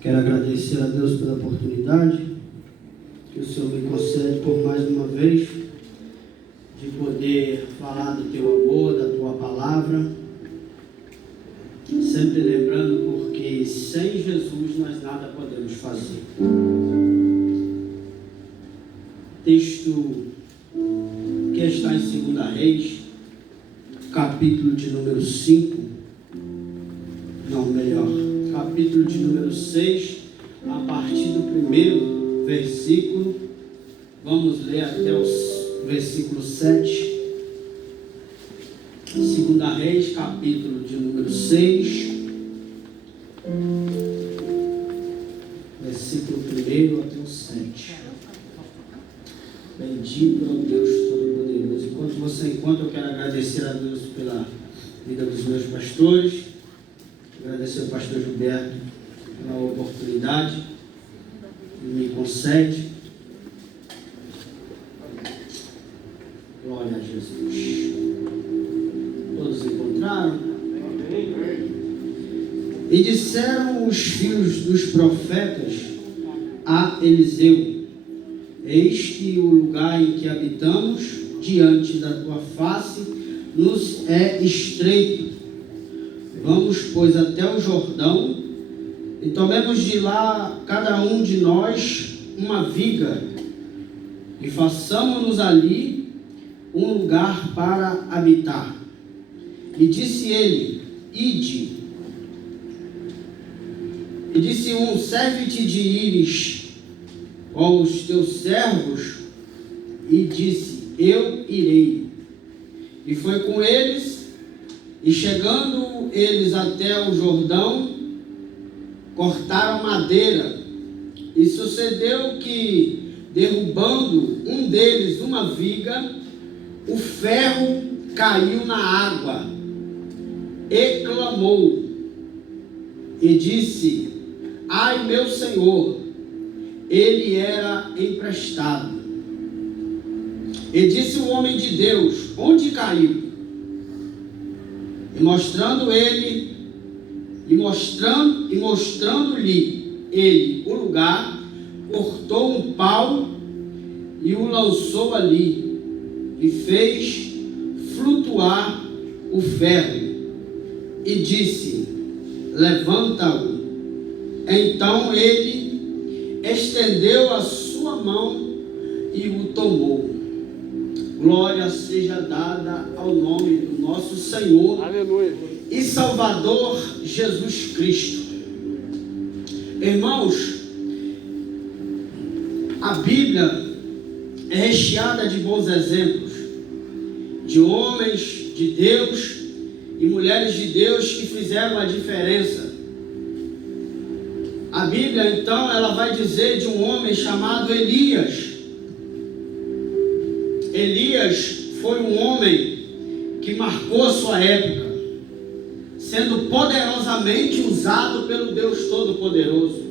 Quero agradecer a Deus pela oportunidade que o Senhor me concede por mais uma vez de poder falar do Teu amor, da Tua palavra, sempre lembrando porque sem Jesus nós nada podemos fazer. Texto que está em 2 Reis, capítulo de número 5, capítulo de número 6, a partir do primeiro versículo, vamos ler até o versículo 7. 2 Reis, capítulo de número 6, versículo 1 até o 7. Bendito é o Deus Todo-Poderoso. Enquanto você encontra, eu quero agradecer a Deus pela vida dos meus pastores, agradecer ao pastor Gilberto pela oportunidade que me concede. Glória a Jesus. Todos encontraram? E disseram os filhos dos profetas a Eliseu: eis que o lugar em que habitamos diante da tua face nos é estreito. Vamos, pois, até o Jordão e tomemos de lá cada um de nós uma viga e façamos-nos ali um lugar para habitar. E disse ele: ide. E disse um: serve-te de ires aos teus servos. E disse: eu irei. E foi com eles. E chegando eles até o Jordão, cortaram madeira. E sucedeu que, derrubando um deles uma viga, o ferro caiu na água. E clamou, e disse: ai, meu senhor, ele era emprestado. E disse o homem de Deus: onde caiu? E mostrando-lhe ele o lugar, cortou um pau e o lançou ali, e fez flutuar o ferro, e disse: levanta-o. Então ele estendeu a sua mão e o tomou. Glória seja dada ao nome do nosso Senhor, aleluia, e Salvador Jesus Cristo. Irmãos, a Bíblia é recheada de bons exemplos, de homens de Deus e mulheres de Deus que fizeram a diferença. A Bíblia, então, ela vai dizer de um homem chamado Elias. Elias foi um homem que marcou a sua época, sendo poderosamente usado pelo Deus Todo-Poderoso.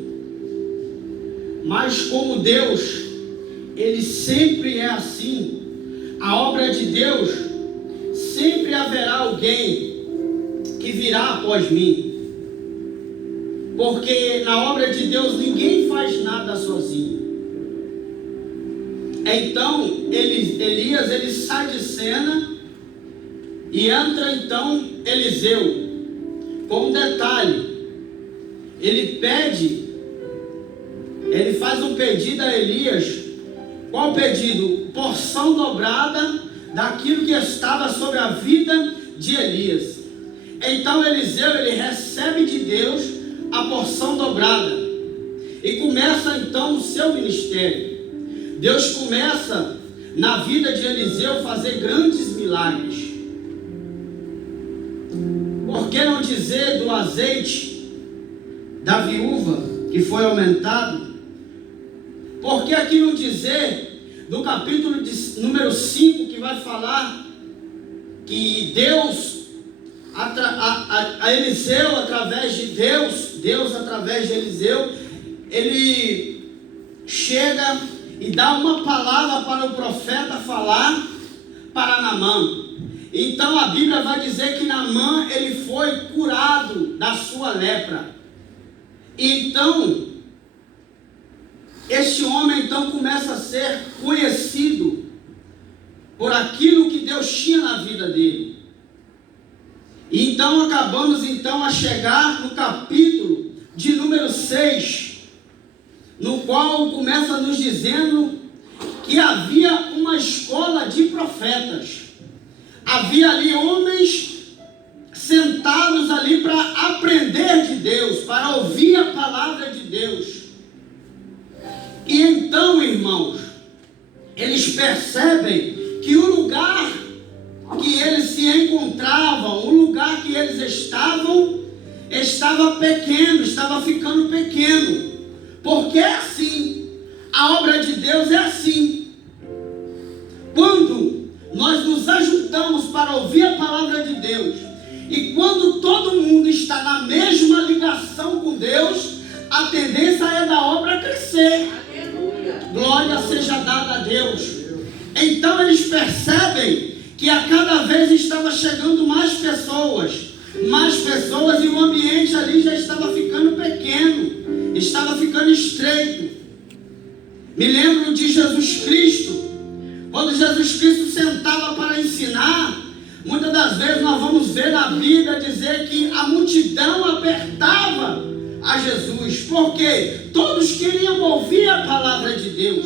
Mas como Deus, Ele sempre é assim. A obra de Deus, sempre haverá alguém que virá após mim. Porque na obra de Deus ninguém faz nada sozinho. Então Elias ele sai de cena e entra então Eliseu. Com um detalhe, ele faz um pedido a Elias. Qual pedido? Porção dobrada daquilo que estava sobre a vida de Elias. Então Eliseu ele recebe de Deus a porção dobrada e começa então o seu ministério. Deus começa na vida de Eliseu a fazer grandes milagres. Por que não dizer do azeite da viúva que foi aumentado? Por que aqui não dizer do capítulo de número 5 que vai falar que Deus, a Eliseu através de Deus através de Eliseu, ele chega e dá uma palavra para o profeta falar para Naamã. Então a Bíblia vai dizer que Naamã ele foi curado da sua lepra. Então, este homem então começa a ser conhecido por aquilo que Deus tinha na vida dele. E então acabamos então a chegar no capítulo de número 6, no qual começa nos dizendo que havia uma escola de profetas. Havia ali homens sentados ali para aprender de Deus, para ouvir a palavra de Deus. E então, irmãos, eles percebem que o lugar que eles se encontravam, o lugar que eles estavam, estava pequeno, estava ficando pequeno. Porque é assim, a obra de Deus é assim. Quando nós nos ajuntamos para ouvir a palavra de Deus, e quando todo mundo está na mesma ligação com Deus, a tendência é da obra crescer. Aleluia. Glória seja dada a Deus. Então eles percebem que a cada vez estava chegando mais pessoas, e o ambiente ali já estava ficando pequeno, estava ficando estreito. Me lembro de Jesus Cristo, quando Jesus Cristo sentava para ensinar. Muitas das vezes nós vamos ver na Bíblia dizer que a multidão apertava a Jesus, porque todos queriam ouvir a palavra de Deus.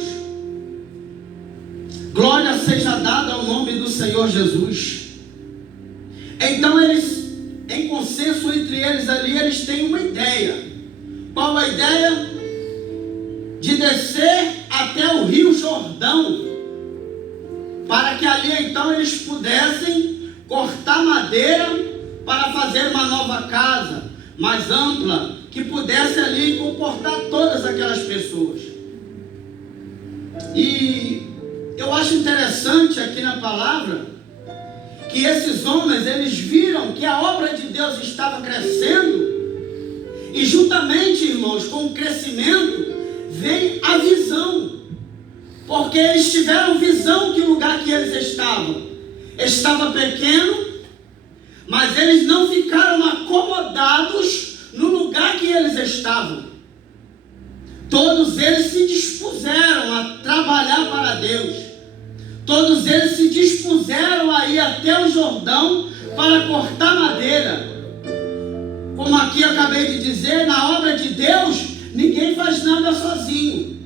Glória seja dada ao nome do Senhor Jesus. Então eles, em consenso entre eles ali, eles têm uma ideia. Qual a ideia? De descer até o Rio Jordão, para que ali então eles pudessem cortar madeira para fazer uma nova casa, mais ampla, que pudesse ali comportar todas aquelas pessoas. E eu acho interessante aqui na palavra, que esses homens, eles viram que a obra de Deus estava crescendo, e juntamente, irmãos, com o crescimento, vem a visão, porque eles tiveram visão que o lugar que eles estavam estava pequeno, mas eles não ficaram acomodados no lugar que eles estavam. Todos eles se dispuseram a trabalhar para Deus. Todos eles se dispuseram a ir até o Jordão para cortar madeira. Como aqui eu acabei de dizer, na obra de Deus, ninguém faz nada sozinho.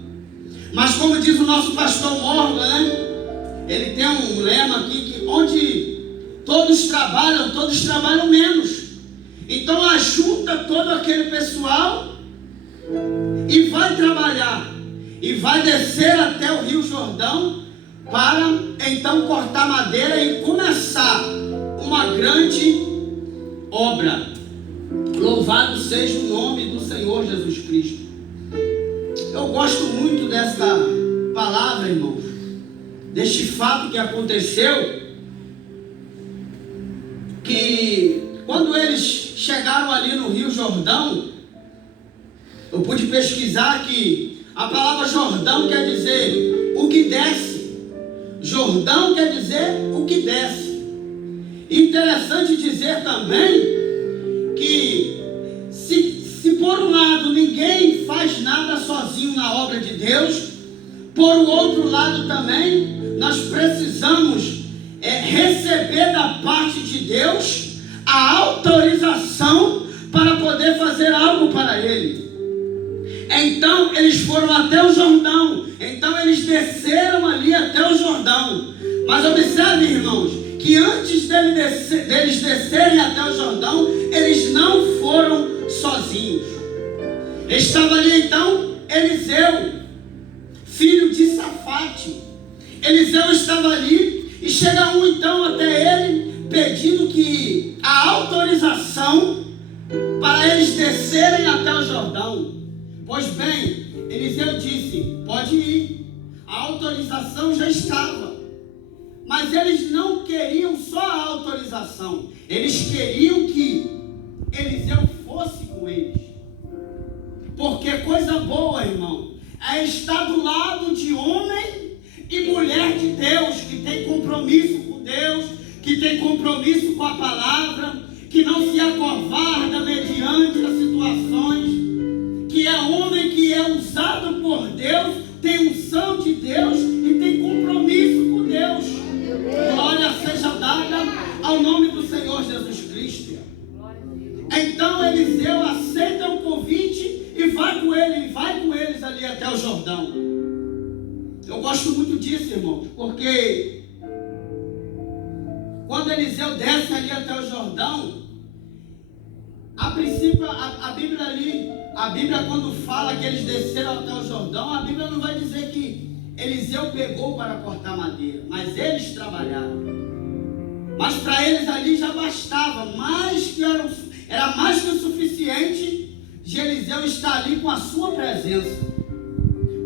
Mas como diz o nosso pastor Morgan, né? Ele tem um lema aqui, que onde todos trabalham menos. Então ajunta todo aquele pessoal e vai trabalhar. E vai descer até o Rio Jordão para então cortar madeira e começar uma grande obra. Louvado seja o nome do Senhor Jesus Cristo. Eu gosto muito desta palavra, irmãos, deste fato que aconteceu, que quando eles chegaram ali no Rio Jordão, eu pude pesquisar que a palavra Jordão quer dizer o que desce. Jordão quer dizer o que desce. Interessante dizer também que se por um lado ninguém faz nada sozinho na obra de Deus, por o outro lado também nós precisamos receber da parte de Deus a autorização para poder fazer algo para Ele. Então eles foram até o Jordão, então eles desceram ali até o Jordão. Mas observe, irmãos, que antes deles descerem até o Jordão, eles não foram sozinhos. Estava ali então Eliseu, filho de Safate. Eliseu estava ali e chega então até ele, pedindo que a autorização para eles descerem até o Jordão. Pois bem, Eliseu disse: pode ir. A autorização já estava. Mas eles não queriam só a autorização, eles queriam que Eliseu fosse com eles. Porque coisa boa, irmão, é estar do lado de homem e mulher de Deus, que tem compromisso com Deus, que tem compromisso com a palavra, que não se acovarda mediante as situações, Deus e tem compromisso com Deus. Glória seja dada ao nome do Senhor Jesus Cristo. Então Eliseu aceita o convite e vai com eles ali até o Jordão. Eu gosto muito disso, irmãos, porque quando Eliseu desce ali até o Jordão, a princípio a Bíblia quando fala que eles desceram até o Jordão, a Bíblia não vai dizer que Eliseu pegou para cortar madeira, mas eles trabalharam. Mas para eles ali já bastava, era mais que o suficiente de Eliseu estar ali com a sua presença.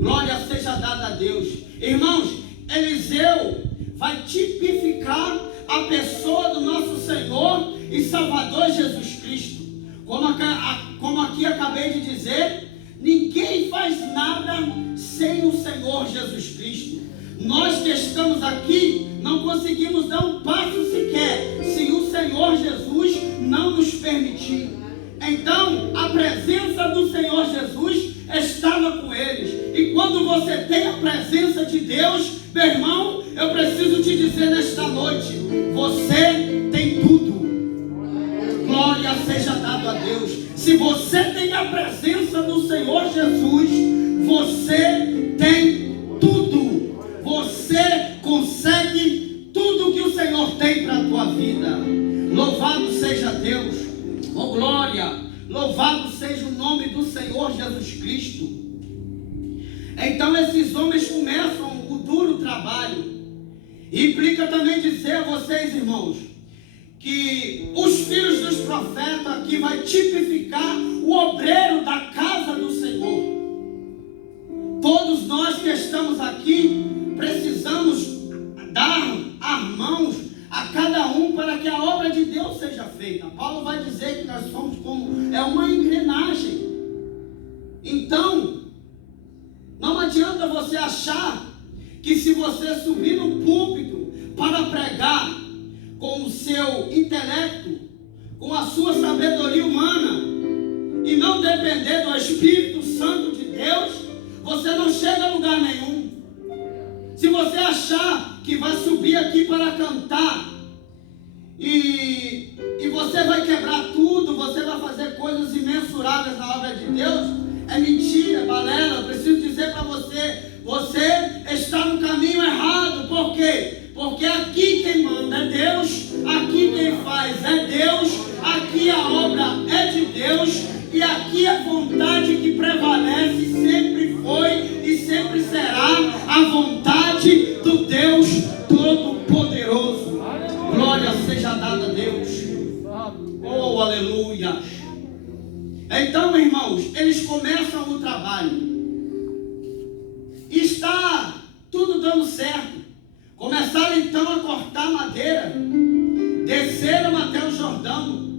Glória seja dada a Deus. Irmãos, Eliseu vai tipificar a pessoa do nosso Senhor e Salvador Jesus Cristo. Como aqui acabei de dizer, ninguém faz nada sem o Senhor Jesus Cristo. Nós que estamos aqui não conseguimos dar um passo sequer se o Senhor Jesus não nos permitir. Então a presença do Senhor Jesus estava com eles. E quando você tem a presença de Deus, meu irmão, eu preciso te dizer nesta noite, você tem tudo. Glória seja dado a Deus. Se você tem a presença do Senhor Jesus, você tem tudo. Você consegue tudo que o Senhor tem para a tua vida. Louvado seja Deus. Oh glória. Louvado seja o nome do Senhor Jesus Cristo. Então esses homens começam o duro trabalho. Implica também dizer a vocês, irmãos, que os filhos dos profetas aqui vai tipificar o obreiro da casa do Senhor. Todos nós que estamos aqui precisamos dar as mãos a cada um para que a obra de Deus seja feita. Paulo vai dizer que nós somos como uma engrenagem. Então, não adianta você achar que se você subir no púlpito para pregar com o seu intelecto, com a sua sabedoria humana, e não depender do Espírito Santo de Deus, você não chega a lugar nenhum. Se você achar que vai subir aqui para cantar, e você vai quebrar tudo, você vai fazer coisas imensuráveis na obra de Deus, é mentira, balela. Eu preciso dizer para você, você está no caminho errado. Por quê? Porque aqui quem manda é Deus, aqui quem faz é Deus, aqui a obra é de Deus, e aqui a vontade que prevalece sempre foi e sempre será a vontade do Deus Todo-Poderoso. Glória seja dada a Deus. Oh, aleluia. Então, irmãos, eles começam o trabalho. Está tudo dando certo. Começaram então a cortar madeira. Desceram até o Jordão.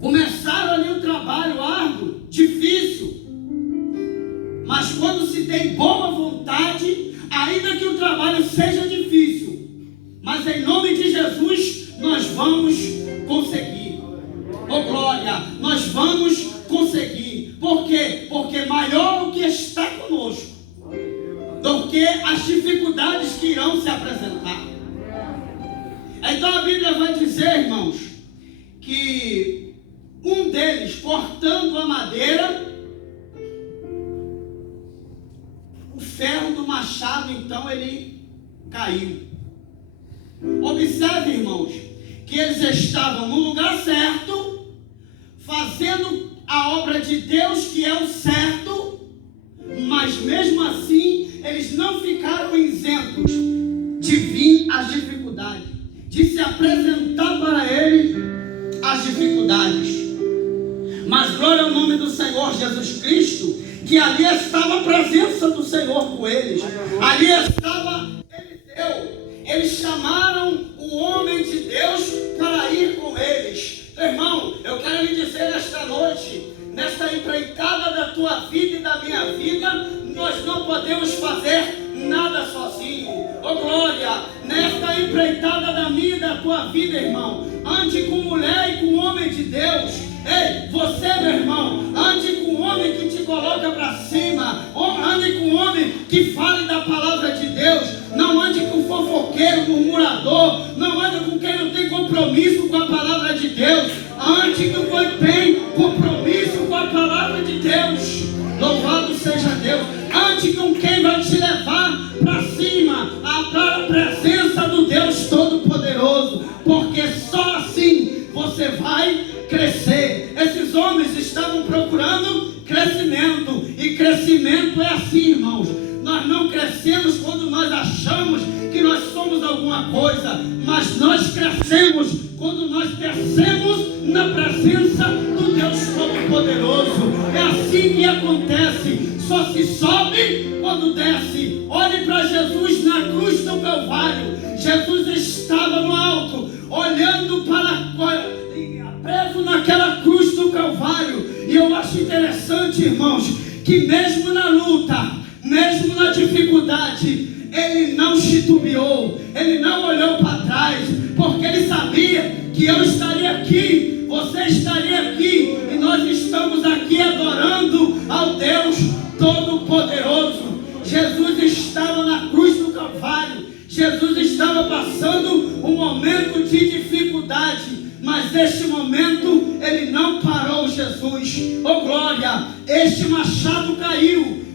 Começaram ali o trabalho árduo, difícil. Mas quando se tem boa vontade, ainda que o trabalho seja difícil, mas em nome de Jesus, nós vamos conseguir. Oh glória, nós vamos conseguir. Por quê? Porque maior o que está conosco do que as dificuldades que irão se apresentar. Então a Bíblia vai dizer, irmãos, que um deles, cortando a madeira, o ferro do machado, então ele caiu. Observe, irmãos, que eles estavam no lugar certo, fazendo a obra de Deus, que é o certo, mas mesmo assim, eles não ficaram isentos de vir as dificuldades, de se apresentar para eles as dificuldades. Mas glória ao nome do Senhor Jesus Cristo, que ali estava a presença do Senhor com eles. Ali estava Eliseu. Eles chamaram o homem de Deus para ir com eles. Irmão, eu quero lhe dizer nesta noite, nesta empreitada da tua vida e da minha vida, nós não podemos fazer nada sozinho. Oh glória, nesta empreitada da minha e da tua vida, irmão, ande com mulher e com homem de Deus. Ei, você, meu irmão, ande com um homem que te coloca para cima, ande com um homem que fale da esperando crescimento. E crescimento é assim, irmãos. Nós não crescemos quando nós achamos que nós somos alguma coisa, mas nós crescemos quando nós descemos na presença do Deus Todo-Poderoso. É assim que acontece. Só se sobe quando desce. Olhe para Jesus na cruz do Calvário. Jesus estava no alto, olhando para preso naquela cruz do Calvário. E eu acho interessante, irmãos, que mesmo na luta, mesmo na dificuldade, ele não titubeou, ele não olhou para trás, porque ele sabia que eu estaria aqui, você estaria aqui, e nós estamos aqui adorando ao Deus Todo-Poderoso. Jesus estava na cruz do Calvário, Jesus estava passando um momento de dificuldade, mas neste momento ele não parou. Jesus, oh glória, este machado caiu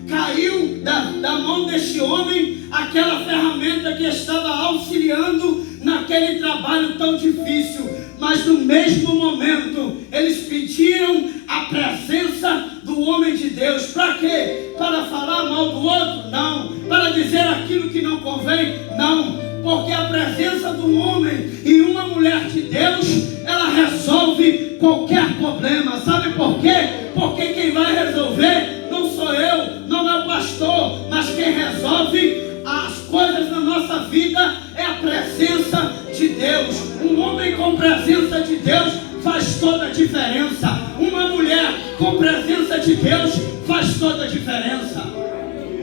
da mão deste homem, aquela ferramenta que estava auxiliando naquele trabalho tão difícil. Mas no mesmo momento eles pediram a presença do homem de Deus. Para quê? Para falar mal do outro? Não. Para dizer aquilo que não convém? Não. Porque a presença do homem e uma mulher de Deus, ela resolve qualquer problema. Sabe por quê? Porque quem vai resolver não sou eu, não é o pastor, mas quem resolve as coisas na nossa vida é a presença de Deus. Um homem com presença de Deus faz toda a diferença. Uma mulher com presença de Deus faz toda a diferença.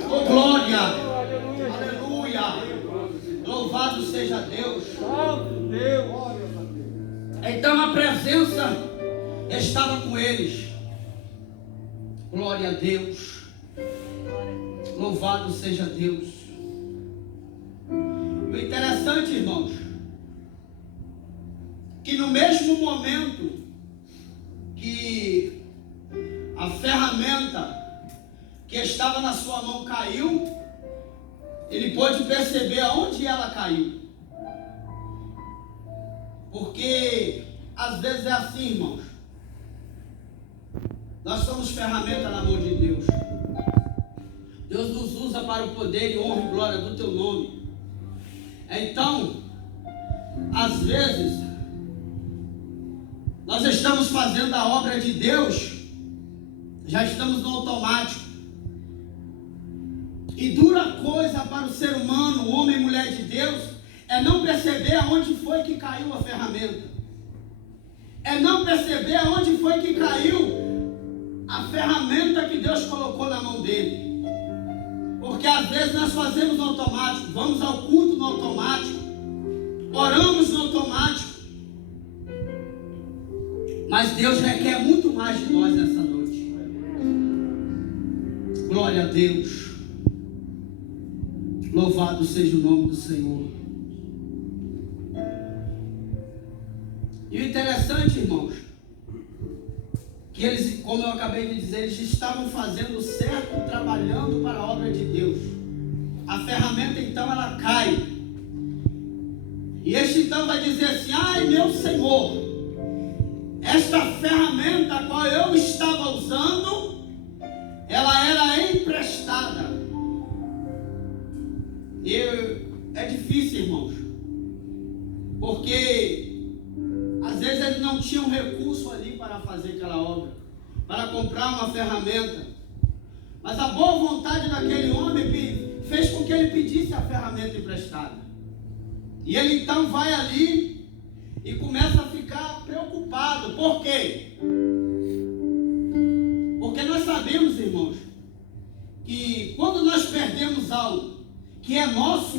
Oh glória, aleluia, louvado seja Deus. Então a presença estava com eles. Glória a Deus. Louvado seja Deus. O interessante, irmãos, que no mesmo momento que a ferramenta que estava na sua mão caiu, ele pôde perceber aonde ela caiu. Porque às vezes é assim, irmãos. Nós somos ferramenta na mão de Deus. Deus nos usa para o poder e honra e glória do teu nome. Então, às vezes, nós estamos fazendo a obra de Deus, já estamos no automático. E dura coisa para o ser humano, homem e mulher de Deus, é não perceber aonde foi que caiu a ferramenta. É não perceber aonde foi que caiu a ferramenta que Deus colocou na mão dele. Porque às vezes nós fazemos no automático, vamos ao culto no automático, oramos no automático, mas Deus requer muito mais de nós nessa noite. Glória a Deus. Louvado seja o nome do Senhor. E o interessante, irmãos, que eles, como eu acabei de dizer, eles estavam fazendo certo, trabalhando para a obra de Deus. A ferramenta então ela cai. E este então vai dizer assim: ai meu Senhor, esta ferramenta a qual eu estava usando, ela era emprestada. E é difícil, irmãos, porque às vezes eles não tinham recurso ali para fazer aquela obra, para comprar uma ferramenta. Mas a boa vontade daquele homem fez com que ele pedisse a ferramenta emprestada. E ele então vai ali e começa a ficar preocupado. Por quê? Porque nós sabemos, irmãos, que quando nós perdemos algo que é nosso,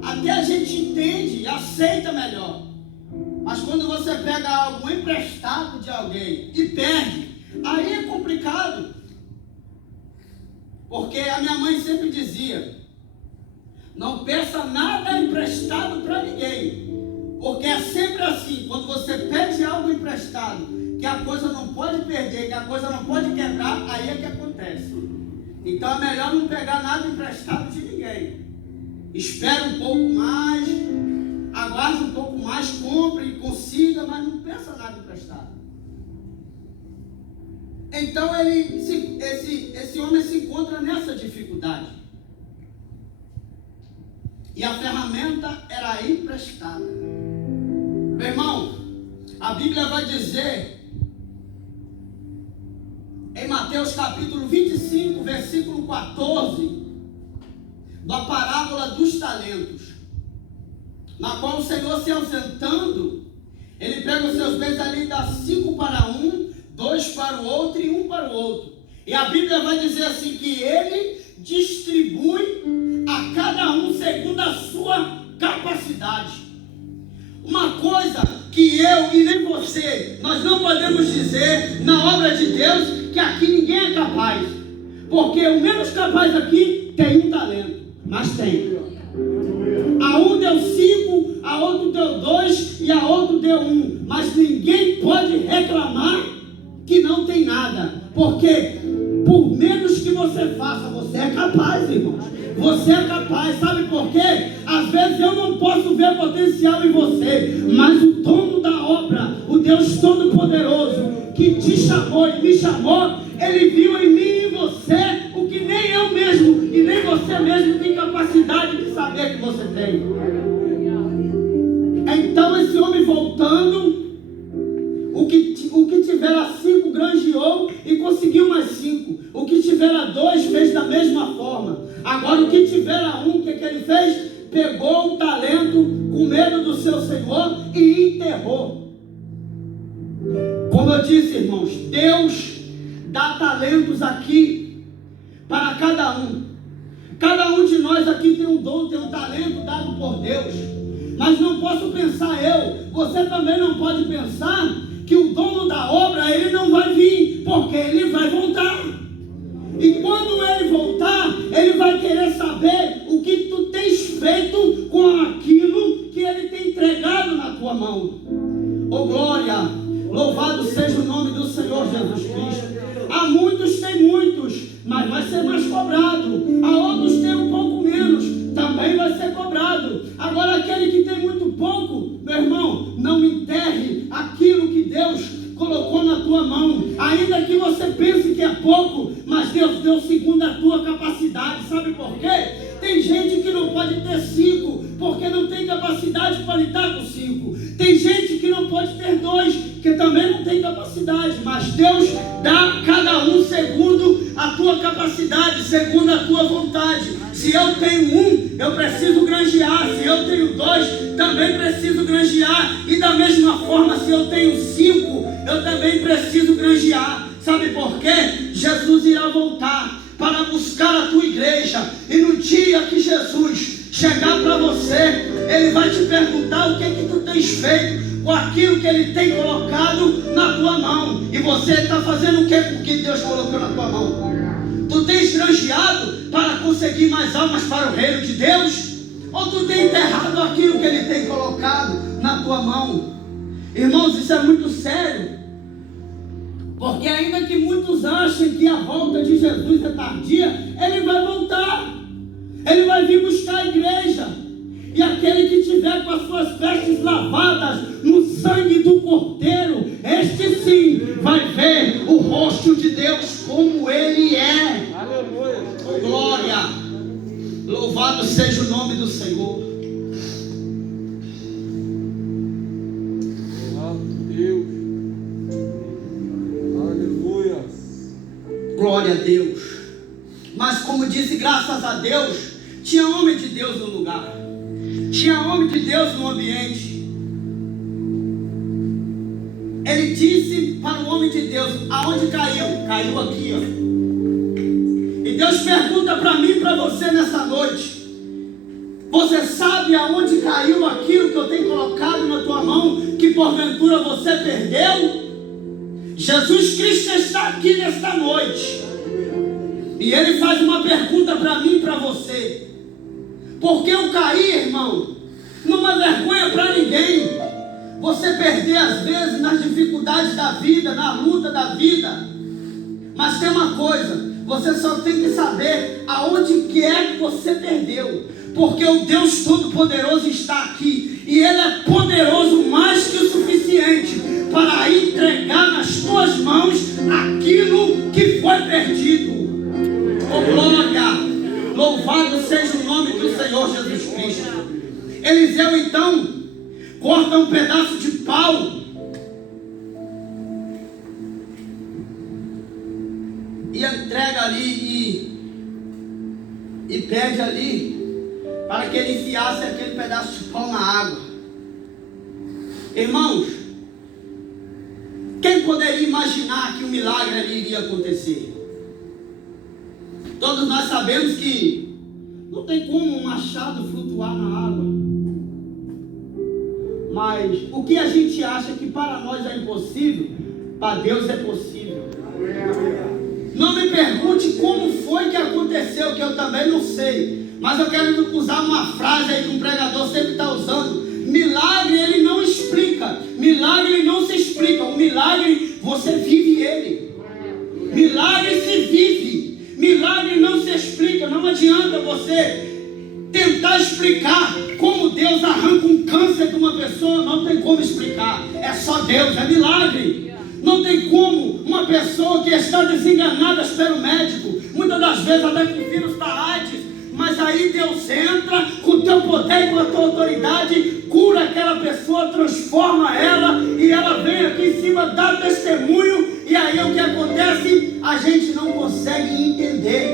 até a gente entende e aceita melhor. Mas quando você pega algo emprestado de alguém e perde, aí é complicado. Porque a minha mãe sempre dizia: não peça nada emprestado para ninguém. Porque é sempre assim, quando você pede algo emprestado, que a coisa não pode perder, que a coisa não pode quebrar, aí é que acontece. Então é melhor não pegar nada emprestado de ninguém. Espera um pouco mais, aguarde um pouco mais, compre e consiga, mas não peça nada emprestado. Então esse homem se encontra nessa dificuldade. E a ferramenta era emprestada. Meu irmão, a Bíblia vai dizer em Mateus capítulo 25, versículo 14, da parábola dos talentos, na qual o Senhor, se ausentando, ele pega os seus bens ali e dá 5 para um, 2 para o outro e 1 para o outro. E a Bíblia vai dizer assim, que ele distribui a cada um segundo a sua capacidade. Uma coisa que eu e nem você, nós não podemos dizer na obra de Deus, que aqui ninguém é capaz. Porque o menos capaz aqui tem um talento, mas tem. A um deu 5, a outro deu 2 e a outro deu 1. Mas ninguém pode reclamar que não tem nada. Porque por menos que você faça, você é capaz, irmãos. Você é capaz, sabe por quê? Às vezes eu não posso ver potencial em você, mas o dono da obra, o Deus Todo-Poderoso, que te chamou e me chamou, Ele viu em mim e em você o que nem eu mesmo e nem você mesmo tem capacidade de saber que você tem. Então esse homem voltando, o que tiver a 5 granjeou e conseguiu mais 5. O que tiver a 2 fez da mesma forma. Agora o que tiver a 1, o que ele fez? Pegou o talento com medo do seu Senhor e enterrou. Como eu disse, irmãos, Deus dá talentos aqui para cada um. Cada um de nós aqui tem um dom, tem um talento dado por Deus. Mas não posso pensar eu, você também não pode pensar que o dono da obra, ele não vai vir, porque ele vai voltar. E quando ele voltar, ele vai querer saber o que tu tens feito com aquilo que ele tem entregado na tua mão. Oh glória, louvado seja o nome do Senhor Jesus Cristo. Há muitos, tem muitos, mas vai ser mais cobrado. Há outros tem um pouco menos, também vai ser cobrado. Agora aquele que tem muito pouco, meu irmão, não enterre aquilo que Deus colocou na tua mão. Ainda que você pense que é pouco, mas Deus deu segundo a tua capacidade. Sabe por quê? Tem gente que não pode ter 5, porque não tem capacidade para lidar com 5. Tem gente que não pode ter 2, que também não tem capacidade. Mas Deus dá a cada um segundo a tua capacidade, segundo a tua vontade. Se eu tenho 1, eu preciso granjear. Se eu tenho 2, também preciso granjear. E da mesma forma, se eu tenho 5, eu também preciso granjear. Sabe por quê? Jesus irá voltar para buscar a tua igreja. E no dia que Jesus chegar para você, Ele vai te perguntar o que tu tens feito com aquilo que Ele tem colocado na tua mão. E você está fazendo o que com o que Deus colocou na tua mão? Tu tens granjeado para conseguir mais almas para o reino de Deus? Ou tu tem enterrado aquilo que Ele tem colocado na tua mão? Irmãos, isso é muito sério. Porque ainda que muitos achem que a volta de Jesus é tardia, Ele vai voltar. Ele vai vir buscar a igreja. E aquele que tiver com as suas vestes lavadas no sangue do Cordeiro, este sim vai ver o rosto de Deus como Ele é. Aleluia. Oh, glória. Louvado seja o nome do Senhor. Deus. Aleluia. Glória a Deus. Mas como disse, graças a Deus, tinha homem de Deus no lugar. Tinha homem de Deus no ambiente. Ele disse para o homem de Deus: aonde caiu? Caiu aqui, ó. E Deus pergunta para mim e para você nessa noite: você sabe aonde caiu aquilo que eu tenho colocado na tua mão, que porventura você perdeu? Jesus Cristo está aqui nesta noite. E Ele faz uma pergunta para mim e para você. Porque eu caí, irmão, numa vergonha para ninguém. Você perder às vezes nas dificuldades da vida, na luta da vida. Mas tem uma coisa, você só tem que saber aonde que é que você perdeu. Porque o Deus Todo-Poderoso está aqui. E Ele é poderoso mais que o suficiente para entregar nas tuas mãos aquilo que foi perdido. Oh glória! Louvado seja o nome do Senhor Jesus Cristo. Eliseu então corta um pedaço de pau e entrega ali e pede ali para que ele enfiasse aquele pedaço de pau na água. Irmãos, quem poderia imaginar que um milagre ali iria acontecer? Todos nós sabemos que não tem como um machado flutuar na água. Mas o que a gente acha que para nós é impossível, para Deus é possível. Não me pergunte como foi que aconteceu, que eu também não sei. Mas eu quero usar uma frase aí que um pregador sempre está usando. Milagre ele não explica. Milagre ele não se explica. O milagre você vive ele. Milagre se vive. Milagre não se explica. Não adianta você tentar explicar como Deus arranca um câncer de uma pessoa. Não tem como explicar. É só Deus, é milagre. Não tem como uma pessoa que está desenganada espera o médico, muitas das vezes até com o vírus da AIDS, mas aí Deus entra com o teu poder e com a tua autoridade, cura aquela pessoa, transforma ela e ela vem aqui em cima, dá testemunho, e aí o que acontece? A gente não consegue entender.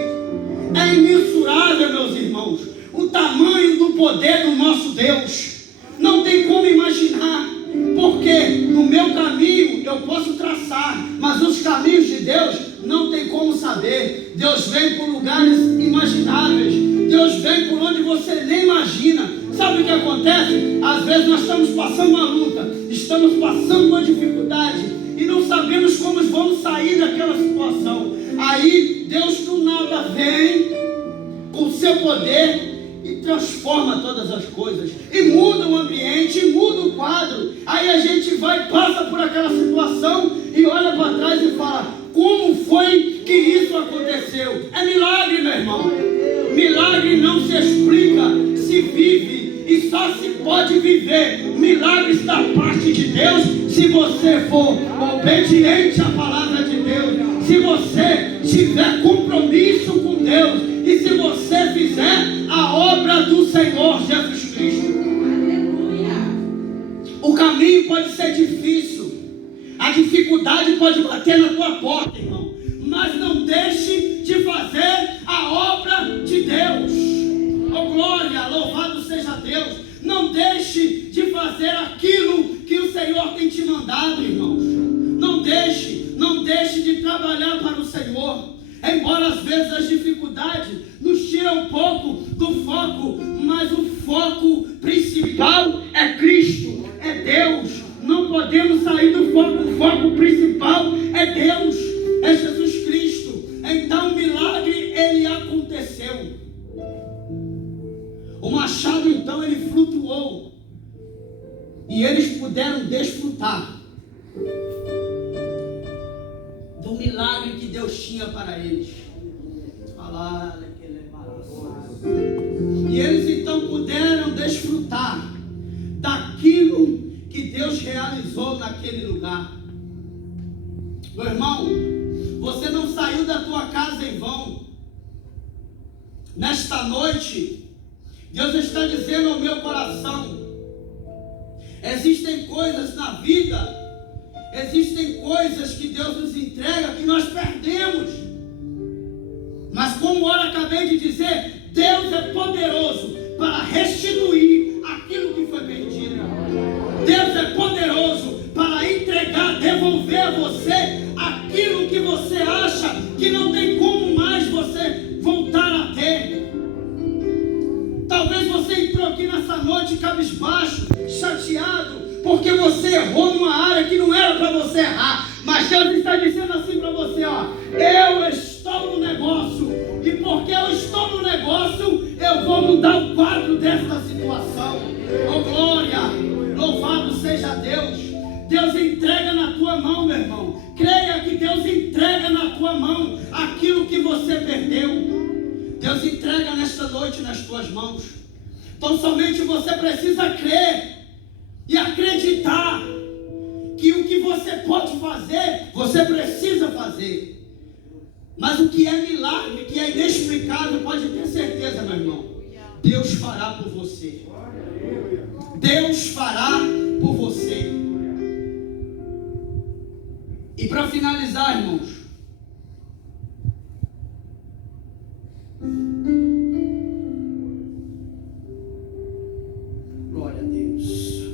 É imensurável, meus irmãos, o tamanho do poder do nosso Deus. Não tem como imaginar. Porque no meu caminho eu posso traçar, mas os caminhos de Deus não tem como saber. Deus vem por lugares imagináveis. Deus vem por onde você nem imagina. Sabe o que acontece? Às vezes nós estamos passando uma luta, estamos passando uma dificuldade e não sabemos como vamos sair daquela situação. Aí Deus do nada vem com o seu poder e transforma todas as coisas, e muda o ambiente, e muda o quadro. Aí a gente vai, passa por aquela situação e olha para trás e fala: como foi que isso aconteceu? É milagre, meu irmão. Milagre não se explica, se vive, e só se pode viver milagres da parte de Deus se você for obediente à palavra de Deus, se você tiver compromisso com Deus, e se você fizer a obra do Senhor Jesus Cristo. Aleluia. O caminho pode ser difícil, a dificuldade pode bater na tua porta, irmão, mas não deixe de fazer a obra de Deus. Oh glória, louvado seja Deus. Não deixe de fazer aquilo que o Senhor tem te mandado, irmãos. Não deixe de trabalhar para o Senhor. Embora às vezes as dificuldades nos tiram um pouco do foco, mas o foco principal é Cristo, é Deus. Não podemos sair do foco. O foco principal é Deus, é Jesus Cristo. Então o milagre ele aconteceu. O machado então ele flutuou e eles puderam desfrutar do milagre que Deus tinha para eles. E eles então puderam desfrutar daquilo que Deus realizou naquele lugar. Meu irmão, você não saiu da tua casa em vão. Nesta noite, Deus está dizendo ao meu coração: existem coisas na vida, existem coisas que Deus nos entrega que nós perdemos. Mas como eu acabei de dizer, Deus é poderoso para restituir aquilo que foi perdido. Deus é poderoso para entregar, devolver a você aquilo que você acha que não tem como mais você voltar a ter. Talvez você entrou aqui nessa noite cabisbaixo, chateado, porque você errou numa área que não era para você errar. Mas Deus está dizendo assim para você, ó: eu estou no negócio, e porque eu estou no negócio, eu vou mudar o quadro desta situação. Oh glória, louvado seja Deus. Deus entrega na tua mão, meu irmão. Creia que Deus entrega na tua mão aquilo que você perdeu. Deus entrega nesta noite nas tuas mãos. Então somente você precisa crer e acreditar que o que você pode fazer, você precisa fazer. Mas o que é milagre, que é inexplicável, pode ter certeza, meu irmão, Deus fará por você. Deus fará por você. E para finalizar, irmãos, glória a Deus.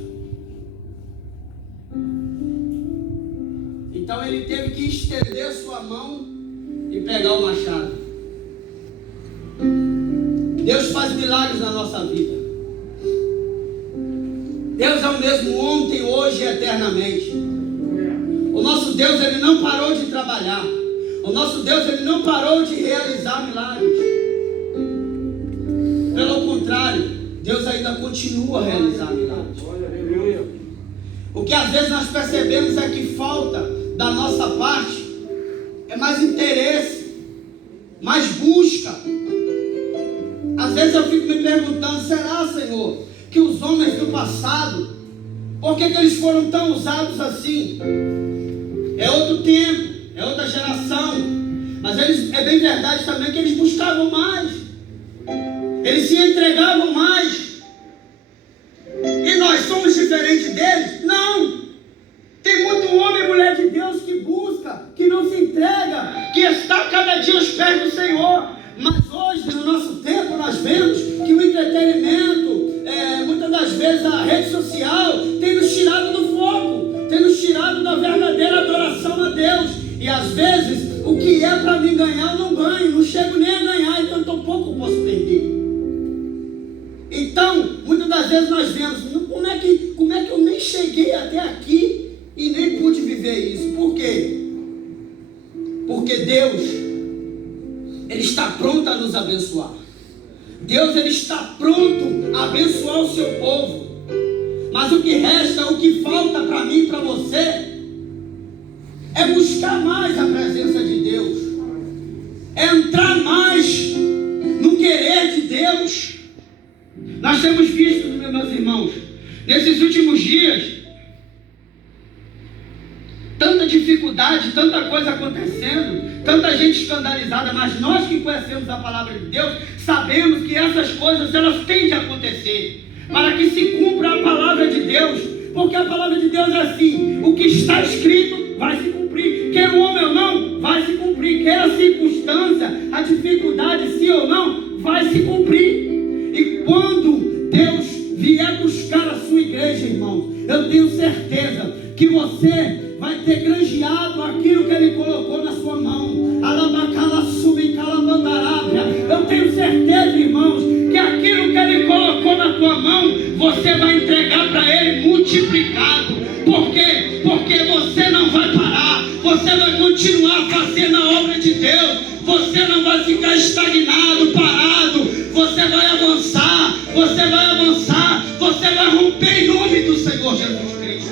Então ele teve que estender sua mão e pegar o machado. Deus faz milagres na nossa vida. Deus é o mesmo ontem, hoje e eternamente. O nosso Deus, ele não parou de trabalhar. O nosso Deus, ele não parou de realizar milagres. Pelo contrário, Deus ainda continua a realizar milagres. O que às vezes nós percebemos é que falta da nossa parte é mais interesse, mais busca. Às vezes eu fico me perguntando, será, Senhor, que os homens do passado, por que eles foram tão usados assim? É outro tempo, é outra geração, mas é bem verdade também que eles buscavam mais, eles se entregavam mais. E nós somos diferentes deles? Não! Tem muito homem e mulher de Deus que busca, que não se entrega, que está cada dia aos pés do Senhor. Mas hoje, no nosso tempo, nós vemos que o entretenimento, muitas das vezes a rede social, tem nos tirado do foco, tem nos tirado da verdadeira adoração a Deus. E às vezes, o que é para mim ganhar, eu não ganho, não chego nem a ganhar, então tão pouco eu posso perder. Então, muitas das vezes nós vemos, como é que eu nem cheguei até aqui e nem pude viver isso? Por quê? Porque Deus, ele está pronto a nos abençoar. Deus, ele está pronto a abençoar o seu povo. Mas o que resta, o que falta para mim e para você, é buscar mais a presença de Deus, é entrar mais no querer de Deus. Nós temos visto, meus irmãos, nesses últimos dias, tanta dificuldade, tanta coisa acontecendo, tanta gente escandalizada, mas nós que conhecemos a palavra de Deus, sabemos que essas coisas, elas têm de acontecer, para que se cumpra a palavra de Deus, porque a palavra de Deus é assim, o que está escrito vai se cumprir, quer o homem ou não, vai se cumprir, quer a circunstância, a dificuldade, sim ou não, vai se cumprir. E quando Deus vier buscar a sua igreja, irmãos, eu tenho certeza que você vai ter granjeado aquilo que Ele colocou na sua mão. Eu tenho certeza, irmãos, que aquilo que Ele colocou na tua mão, você vai entregar para Ele multiplicado. Por quê? Porque você não vai parar, você vai continuar fazendo a obra de Deus, você não vai ficar estagnado, parado, você vai avançar, você vai romper em nome do Senhor Jesus Cristo.